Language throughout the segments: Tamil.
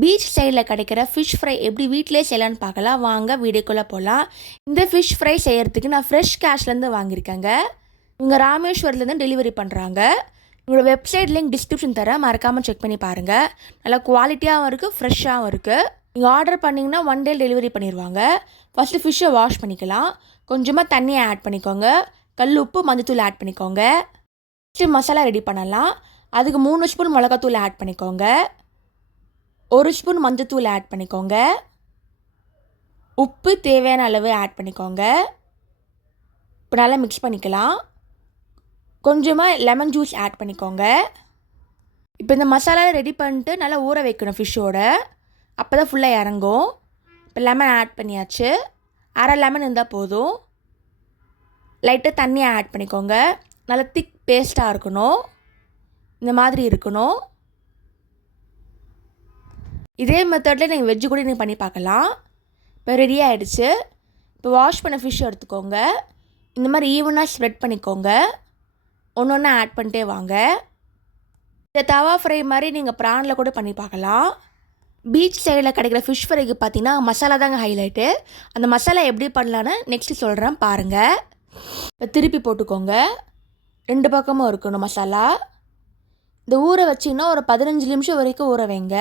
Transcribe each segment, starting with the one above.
பீச் சைடில் கிடைக்கிற ஃபிஷ் ஃப்ரை எப்படி வீட்டிலே செய்யலான்னு பார்க்கலாம். வாங்க வீடியோக்குள்ளே போகலாம் இந்த ஃபிஷ் ஃப்ரை செய்கிறதுக்கு நான் ஃப்ரெஷ் கேஷ்லேருந்து வாங்கியிருக்கேங்க. இவங்க ராமேஸ்வரத்துலேருந்து டெலிவரி பண்ணுறாங்க உங்களோட வெப்சைட் லிங்க் டிஸ்கிரிப்ஷன் தரேன். மறக்காமல் செக் பண்ணி பாருங்கள் நல்லா குவாலிட்டியாகவும் இருக்குது ஃப்ரெஷ்ஷாகவும் இருக்குது நீங்கள் ஆர்டர் பண்ணிங்கன்னா ஒன் டே டெலிவரி பண்ணிடுவாங்க ஃபஸ்ட்டு ஃபிஷ்ஷை வாஷ் பண்ணிக்கலாம். கொஞ்சமாக தண்ணியை ஆட் பண்ணிக்கோங்க. கல் உப்பு மஞ்சத்தூள் ஆட் பண்ணிக்கோங்க. ஃபஸ்ட்டு மசாலா ரெடி பண்ணலாம். அதுக்கு மூணு ஸ்பூன் மிளகாத்தூள் ஆட் பண்ணிக்கோங்க. ஒரு ஸ்பூன் மஞ்சத்தூள் ஆட் பண்ணிக்கோங்க. உப்பு தேவையான அளவு ஆட் பண்ணிக்கோங்க. இப்போ நல்லா மிக்ஸ் பண்ணிக்கலாம். கொஞ்சமாக லெமன் ஜூஸ் ஆட் பண்ணிக்கோங்க. இப்போ இந்த மசாலாவை ரெடி பண்ணிட்டு நல்லா ஊற வைக்கணும் ஃபிஷ்ஷோட அப்போ தான் ஃபுல்லாக இறங்கும். இப்போ லெமன் ஆட் பண்ணியாச்சு. அரை லெமன் இருந்தால் போதும். லைட்டாக தண்ணியை ஆட் பண்ணிக்கோங்க. நல்லா திக் பேஸ்ட்டாக இருக்கணும். இந்த மாதிரி இருக்கணும். இதே மெத்தடில் நீங்கள் வெஜ்ஜு கூட நீங்கள் பண்ணி பார்க்கலாம். இப்போ ரெடி ஆகிடுச்சு இப்போ வாஷ் பண்ண ஃபிஷ் எடுத்துக்கோங்க. இந்த மாதிரி ஈவனாக ஸ்ப்ரெட் பண்ணிக்கோங்க. ஒன்று ஒன்று ஆட் பண்ணிட்டே வாங்க. இந்த தவா ஃப்ரை மாதிரி நீங்கள் ப்ரானில் கூட பண்ணி பார்க்கலாம். பீச் சைடில் கிடைக்கிற ஃபிஷ் ஃப்ரைக்கு பார்த்தீங்கன்னா மசாலா தாங்க ஹைலைட்டு அந்த மசாலா எப்படி பண்ணலான்னு நெக்ஸ்ட்டு சொல்கிறேன் பாருங்கள் இப்போ திருப்பி போட்டுக்கோங்க. ரெண்டு பக்கமும் இருக்கணும் மசாலா. இந்த ஊற வச்சிங்கன்னா ஒரு பதினஞ்சு நிமிஷம் வரைக்கும் ஊற வைங்க.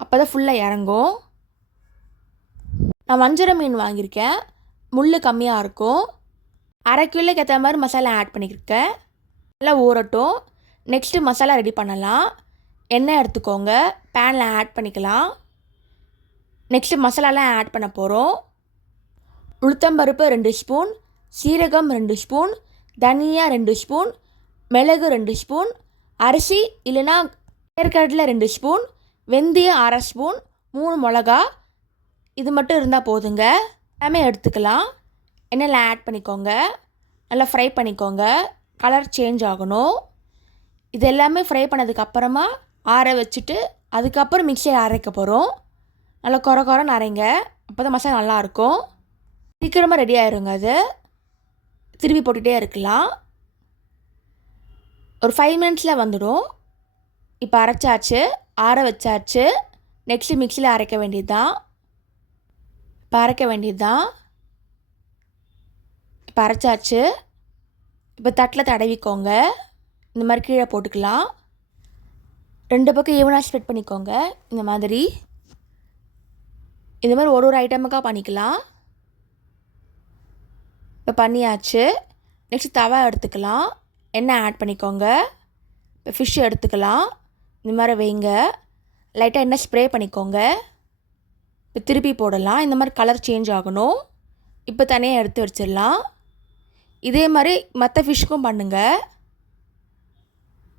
அப்போ தான் ஃபுல்லாக இறங்கும். நான் வஞ்சர மீன் வாங்கியிருக்கேன். முள் கம்மியாக இருக்கும். அரை கிலோக்கு ஏற்ற மாதிரி மசாலா ஆட் பண்ணியிருக்கேன். நல்லா ஊறட்டும். நெக்ஸ்ட்டு மசாலா ரெடி பண்ணலாம். எண்ணெய் எடுத்துக்கோங்க. பேனில் ஆட் பண்ணிக்கலாம். நெக்ஸ்ட்டு மசாலாலாம் ஆட் பண்ண போகிறோம் உளுத்தம்பருப்பு ரெண்டு ஸ்பூன் சீரகம் ரெண்டு ஸ்பூன் தனியா ரெண்டு ஸ்பூன் மிளகு ரெண்டு ஸ்பூன் அரிசி இல்லைன்னா வேர்க்கடலை ரெண்டு ஸ்பூன் வெந்தயம் அரை ஸ்பூன் மூணு மிளகா. இது மட்டும் இருந்தால் போதுங்க. எல்லாமே எடுத்துக்கலாம். எண்ணெயில் ஆட் பண்ணிக்கோங்க. நல்லா ஃப்ரை பண்ணிக்கோங்க. கலர் சேஞ்ச் ஆகணும். இது எல்லாமே ஃப்ரை பண்ணதுக்கப்புறமா ஆற வச்சுட்டு அதுக்கப்புறம் மிக்சியில் அரைக்க போகிறோம் நல்லா குறை குறைன்னு அரைங்க. அப்போ தான் மசாலா நல்லாயிருக்கும் சீக்கிரமாக ரெடி ஆயிருங்க அது. திருப்பி போட்டுகிட்டே இருக்கலாம். ஒரு ஃபைவ் மினிட்ஸில் வந்துடும். இப்போ அரைச்சாச்சு ஆற வச்சாச்சு. நெக்ஸ்ட்டு மிக்சியில் அரைக்க வேண்டியது தான் இப்போ அரைக்க வேண்டியது தான் இப்போ அரைச்சாச்சு. இப்போ தட்டில் தடவிக்கோங்க. இந்த மாதிரி கீழே போட்டுக்கலாம். ரெண்டு பக்கம் ஈவனாக ஸ்ப்ரெட் பண்ணிக்கோங்க. இந்த மாதிரி. இந்த மாதிரி ஒரு ஒரு ஐட்டமுக்காக பண்ணிக்கலாம். இப்போ பண்ணியாச்சு. நெக்ஸ்ட் தவா எடுத்துக்கலாம். எண்ணெய் ஆட் பண்ணிக்கோங்க. இப்போ ஃபிஷ் எடுத்துக்கலாம். இந்த மாதிரி வைங்க லைட்டாக என்ன ஸ்ப்ரே பண்ணிக்கோங்க. இப்போ திருப்பி போடலாம். இந்த மாதிரி கலர் சேஞ்ச் ஆகணும். இப்போ தனியாக எடுத்து வச்சிடலாம். இதே மாதிரி மற்ற ஃபிஷ்க்கும் பண்ணுங்கள்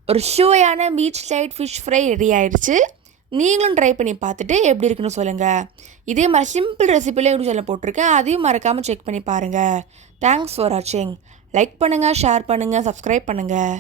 ஒரு சுவையான beach side fish fry ready ஆயிடுச்சு. நீங்களும் ட்ரை பண்ணி பார்த்துட்டு எப்படி இருக்குன்னு சொல்லுங்கள் இதே மாதிரி சிம்பிள் ரெசிபியில் எப்படி சொல்ல போட்டிருக்கேன் அதையும் மறக்காமல் செக் பண்ணி பாருங்கள் தேங்க்ஸ் ஃபார் வாட்சிங் லைக் பண்ணுங்கள் ஷேர் பண்ணுங்கள் சப்ஸ்கிரைப் பண்ணுங்கள்